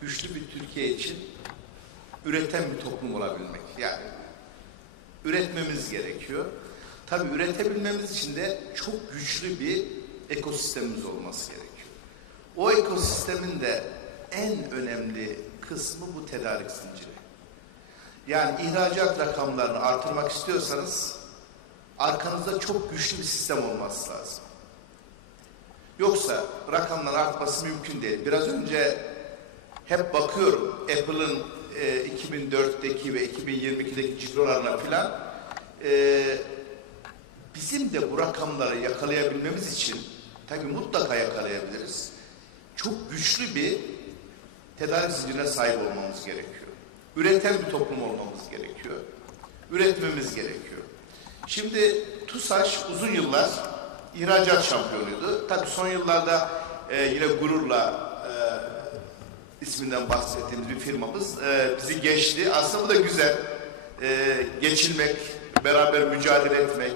güçlü bir Türkiye için üreten bir toplum olabilmek. Yani üretmemiz gerekiyor. Tabii üretebilmemiz için de çok güçlü bir ekosistemimiz olması gerekiyor. O ekosistemin de en önemli kısmı bu tedarik zinciri. Yani ihracat rakamlarını artırmak istiyorsanız arkanızda çok güçlü bir sistem olması lazım. Yoksa rakamlar artması mümkün değil. Biraz önce hep bakıyorum Apple'ın e, 2004'teki ve 2022'deki cirolarına filan e, bizim de bu rakamları yakalayabilmemiz için tabii mutlaka yakalayabiliriz. Çok güçlü bir tedarik zincirine sahip olmamız gerekiyor. Üreten bir toplum olmamız gerekiyor. Üretmemiz gerekiyor. Şimdi TUSAŞ uzun yıllar ihracat şampiyonuydu. Tabii son yıllarda e, yine gururla isminden bahsettiğimiz bir firmamız e, bizi geçti. Aslında bu da güzel. E, geçilmek, beraber mücadele etmek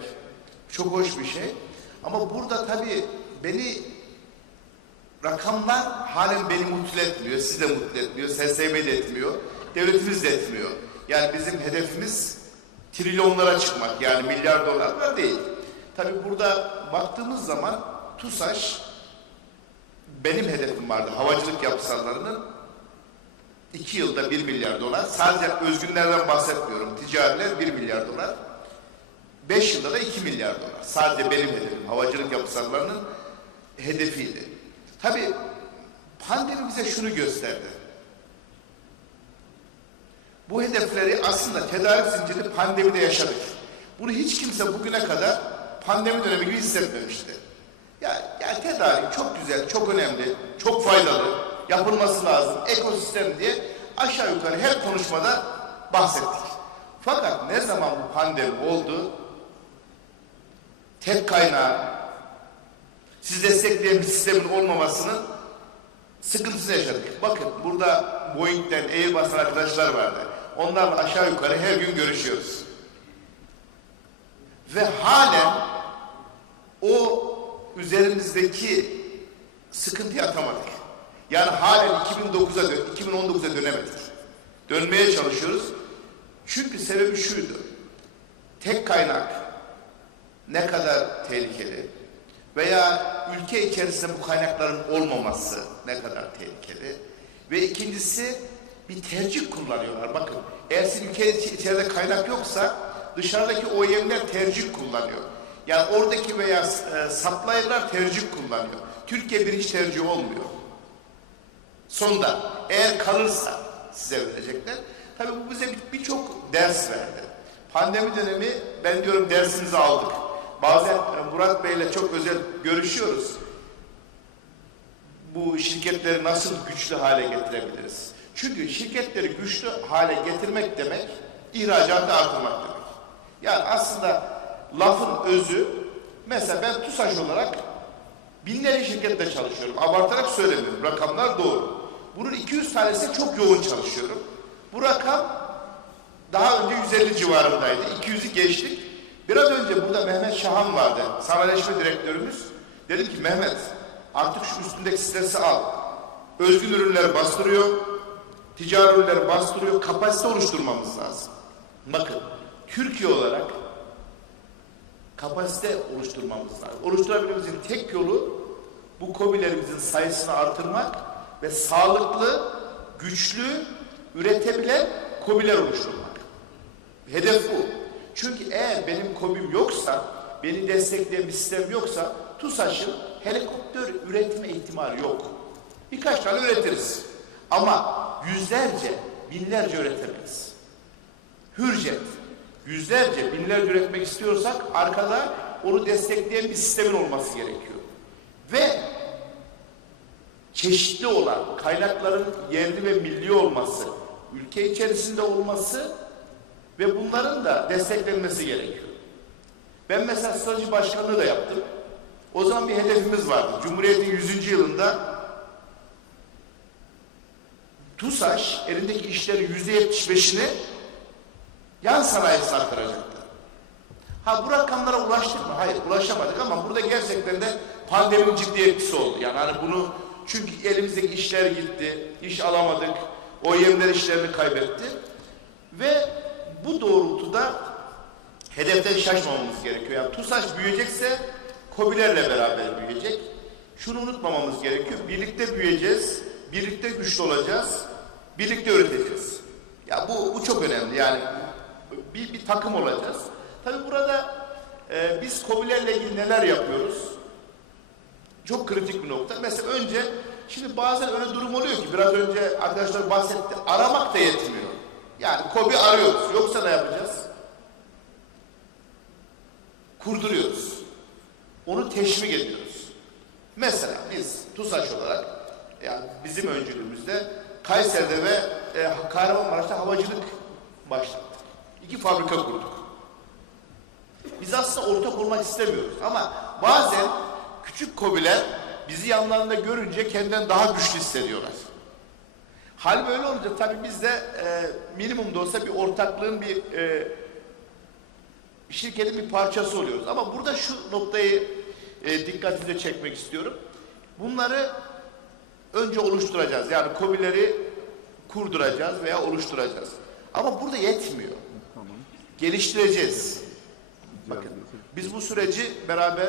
çok hoş bir şey. Ama burada tabii beni rakamlar halen beni mutlu etmiyor, sizi de mutlu etmiyor, SSB de etmiyor, devletimiz de etmiyor. Yani bizim hedefimiz trilyonlara çıkmak yani milyar dolarlar değil. Tabii burada baktığımız zaman TUSAŞ benim hedefim vardı havacılık yapısallarının iki yılda bir milyar dolar. Sadece özgünlerden bahsetmiyorum. Ticariler bir milyar dolar. Beş yılda da iki milyar dolar. Sadece benim hedefim. Havacılık yapısallarının hedefiydi. Tabii pandemi bize şunu gösterdi. Bu hedefleri aslında tedarik zincirini pandemide yaşadık. Bunu hiç kimse bugüne kadar pandemi dönemi gibi hissetmemişti. Ya, yani tedarik çok güzel, çok önemli, çok faydalı, yapılması lazım, ekosistem diye aşağı yukarı her konuşmada bahsettik. Fakat ne zaman bu pandemi oldu, tek kaynağı, siz destekleyen bir sistemin olmamasının sıkıntısını yaşadık. Bakın burada Boeing'den Airbus'tan arkadaşlar vardı. Onlarla aşağı yukarı her gün görüşüyoruz. Ve halen o üzerimizdeki sıkıntıyı atamadık. Yani halen 2009'a dön 2019'a dönemedik. Dönmeye çalışıyoruz. Çünkü sebebi şuydu. Tek kaynak ne kadar tehlikeli veya ülke içerisinde bu kaynakların olmaması ne kadar tehlikeli ve ikincisi bir tercih kullanıyorlar. Bakın eğer sizin ülke içerisinde kaynak yoksa dışarıdaki OEM'ler tercih kullanıyor. Yani oradaki veya e, supplier'lar tercih kullanıyor. Türkiye birinci tercih olmuyor. Sonda eğer kalırsa size verecekler. Tabii bu bize bir- birçok ders verdi. Pandemi dönemi ben diyorum dersimizi aldık. Bazen e, Murat Bey'le çok özel görüşüyoruz. Bu şirketleri nasıl güçlü hale getirebiliriz? Çünkü şirketleri güçlü hale getirmek demek ihracatı artırmak demek. Yani aslında lafın özü mesela ben TUSAŞ olarak binlerce şirkette çalışıyorum. Abartarak söylemiyorum. Rakamlar doğru. Bunun 200 tanesi çok yoğun çalışıyorum. Bu rakam daha önce 150 civarındaydı. 200'ü geçtik. Biraz önce burada Mehmet Şahan vardı. Sanayileşme direktörümüz. Dedim ki Mehmet artık şu üstündeki stresi al. Özgün ürünler bastırıyor. Ticari ürünler bastırıyor. Kapasite oluşturmamız lazım. Bakın Türkiye olarak kapasite oluşturmamız lazım. Oluşturabilmemizin tek yolu bu kobilerimizin sayısını artırmak ve sağlıklı, güçlü, üretebilen kobiler oluşturmak. Hedef bu. Çünkü eğer benim kobim yoksa, beni destekleyen bir sistem yoksa TUSAŞ'ın helikopter üretme ihtimali yok. Birkaç tane üretiriz. Ama yüzlerce, binlerce üretemeyiz. Hürjet, yüzlerce, binlerce üretmek istiyorsak arkada onu destekleyen bir sistemin olması gerekiyor. Ve çeşitli olan kaynakların yerli ve milli olması, ülke içerisinde olması ve bunların da desteklenmesi gerekiyor. Ben mesela strateji başkanlığı da yaptım. O zaman bir hedefimiz vardı. Cumhuriyet'in 100. yılında TUSAŞ elindeki işlerin %75'ini yan sanayisine aktaracaktı. Ha bu rakamlara ulaştık mı? Hayır ulaşamadık ama burada gerçekten de pandeminin ciddi etkisi oldu. Yani hani bunu Çünkü elimizdeki işler gitti, iş alamadık, OEM'ler işlerini kaybetti. Ve bu doğrultuda hedeften şaşmamamız gerekiyor. Yani TUSAŞ büyüyecekse KOBİ'lerle beraber büyüyecek. Şunu unutmamamız gerekiyor. Birlikte büyüyeceğiz, birlikte güçlü olacağız, birlikte üreteceğiz. Ya bu, bu çok önemli. Yani bir, bir takım olacağız. Tabii burada e, biz KOBİ'lerle ilgili neler yapıyoruz? Çok kritik bir nokta. Mesela önce, şimdi bazen öyle durum oluyor ki biraz önce arkadaşlar bahsetti. Aramak da yetmiyor. Yani KOBİ arıyoruz. Yoksa ne yapacağız? Kurduruyoruz. Onu teşvik ediyoruz. Mesela biz TUSAŞ olarak yani bizim öncülüğümüzde Kayseri'de ve e, Kahramanmaraş'ta havacılık başlattık. İki fabrika kurduk. Biz aslında ortak olmak istemiyoruz ama bazen küçük kobiler bizi yanlarında görünce kendilerini daha güçlü hissediyorlar. Hal böyle olunca tabii biz de e, minimum da olsa bir ortaklığın bir e, şirketin bir parçası oluyoruz. Ama burada şu noktayı e, dikkatinize çekmek istiyorum. Bunları önce oluşturacağız. Yani kobileri kurduracağız veya oluşturacağız. Ama burada yetmiyor. Geliştireceğiz. Bakın biz bu süreci beraber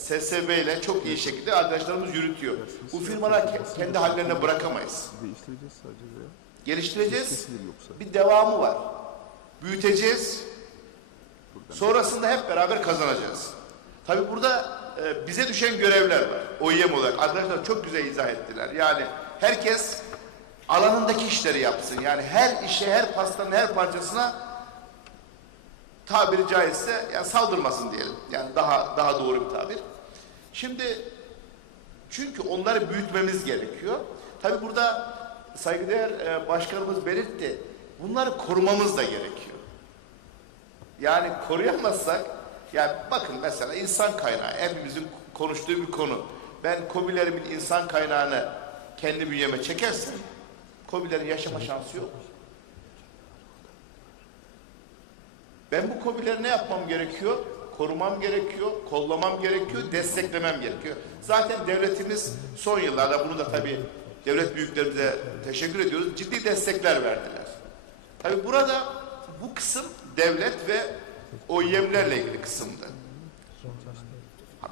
SSB ile çok iyi şekilde arkadaşlarımız yürütüyor. Bu firmalar ke- kendi hallerine bırakamayız. Geliştireceğiz. Bir devamı var. Büyüteceğiz. Sonrasında hep beraber kazanacağız. Tabii burada e, bize düşen görevler var. OEM olarak. Arkadaşlar çok güzel izah ettiler. Yani herkes alanındaki işleri yapsın. Yani her işe, her pastanın her parçasına tabiri caizse yani saldırmasın diyelim. Yani daha daha doğru bir tabir. Şimdi çünkü onları büyütmemiz gerekiyor. Tabi burada saygıdeğer e, başkanımız belirtti. Bunları korumamız da gerekiyor. Yani koruyamazsak, yani bakın mesela insan kaynağı, hepimizin konuştuğu bir konu. Ben kobilerimin insan kaynağını kendi bünyeme çekersem, kobilerin yaşama şansı yok. Ben bu kobileri ne yapmam gerekiyor? Korumam gerekiyor, kollamam gerekiyor, desteklemem gerekiyor. Zaten devletimiz son yıllarda bunu da tabii devlet büyüklerimize teşekkür ediyoruz. Ciddi destekler verdiler. Tabii burada bu kısım devlet ve OEM'lerle ilgili kısımdı.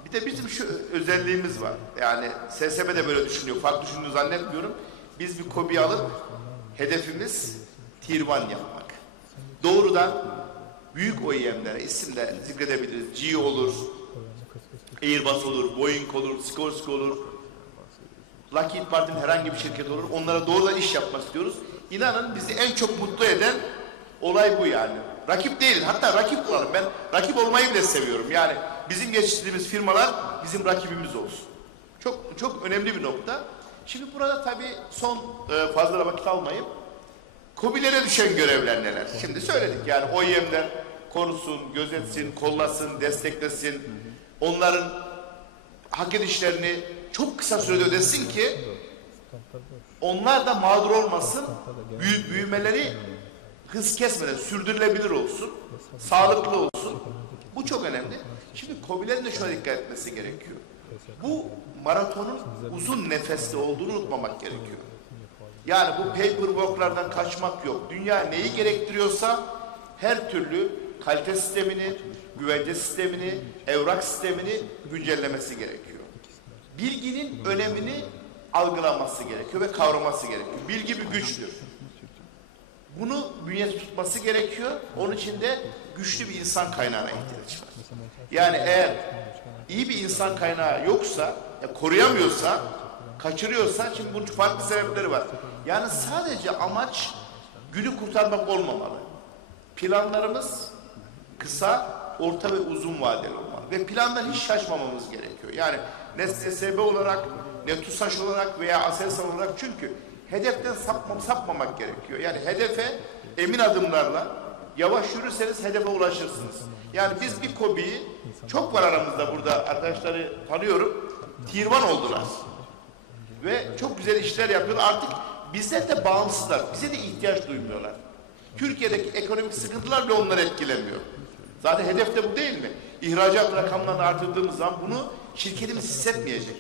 Bir de bizim şu özelliğimiz var. Yani SSB de böyle düşünüyor. Farklı düşündüğünü zannetmiyorum. Biz bir kobi alıp hedefimiz tirvan yapmak. Doğrudan büyük OEM'lere isim de zikredebiliriz. GE olur, Airbus olur, Boeing olur, Sikorsky olur, Lockheed Martin herhangi bir şirket olur. Onlara doğrudan iş yapmak istiyoruz. İnanın bizi en çok mutlu eden olay bu yani. Rakip değil. Hatta rakip olalım. Ben rakip olmayı bile seviyorum. Yani bizim geçtiğimiz firmalar bizim rakibimiz olsun. Çok çok önemli bir nokta. Şimdi burada tabii son e, fazla vakit almayayım. KOBİ'lere düşen görevler neler? Şimdi söyledik yani OEM'ler korusun, gözetsin, kollasın, desteklesin. Onların hak edişlerini çok kısa sürede ödesin ki onlar da mağdur olmasın, büyü, büyümeleri hız kesmeden sürdürülebilir olsun, sağlıklı olsun. Bu çok önemli. Şimdi KOBİ'lerin de şuna dikkat etmesi gerekiyor. Bu maratonun uzun nefesli olduğunu unutmamak gerekiyor. Yani bu paperwork'lardan kaçmak yok. Dünya neyi gerektiriyorsa her türlü kalite sistemini, güvence sistemini, evrak sistemini güncellemesi gerekiyor. Bilginin önemini algılaması gerekiyor ve kavraması gerekiyor. Bilgi bir güçtür. Bunu bünyesi tutması gerekiyor. Onun için de güçlü bir insan kaynağına ihtiyaç var. Yani eğer iyi bir insan kaynağı yoksa, ya koruyamıyorsa, kaçırıyorsa, şimdi bunun farklı sebepleri var. Yani sadece amaç günü kurtarmak olmamalı. Planlarımız kısa, orta ve uzun vadeli olmalı. Ve plandan hiç şaşmamamız gerekiyor. Yani ne SSB olarak, ne TUSAŞ olarak veya ASELSAN olarak çünkü hedeften sapmam, sapmamak gerekiyor. Yani hedefe emin adımlarla yavaş yürürseniz hedefe ulaşırsınız. Yani biz bir kobiyi çok var aramızda burada arkadaşları tanıyorum. Tirvan oldular. Ve çok güzel işler yapıyorlar. Artık bizden de bağımsızlar. Bize de ihtiyaç duymuyorlar. Türkiye'deki ekonomik sıkıntılar bile onları etkilemiyor. Zaten hedef de bu değil mi? İhracat rakamlarını artırdığımız zaman bunu şirketimiz hissetmeyecek.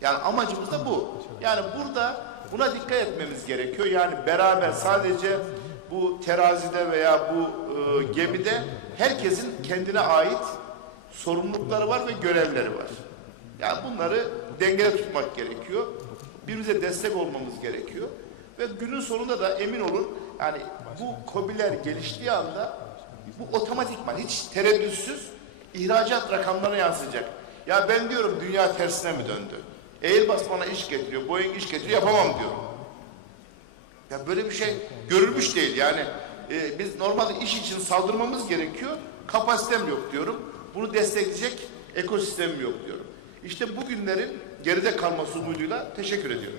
Yani amacımız da bu. Yani burada buna dikkat etmemiz gerekiyor. Yani beraber sadece bu terazide veya bu e, gemide herkesin kendine ait sorumlulukları var ve görevleri var. Yani bunları dengede tutmak gerekiyor. Birbirimize destek olmamız gerekiyor. Ve günün sonunda da emin olun yani bu kobiler geliştiği anda bu otomatikman hiç tereddütsüz ihracat rakamlarına yansıyacak. Ya ben diyorum dünya tersine mi döndü? Airbus bana iş getiriyor, Boeing iş getiriyor, yapamam diyorum. Ya böyle bir şey görülmüş değil yani. e, biz normalde iş için saldırmamız gerekiyor. Kapasitem yok diyorum. Bunu destekleyecek ekosistemim yok diyorum. İşte bugünlerin geride kalması umuduyla teşekkür ediyorum.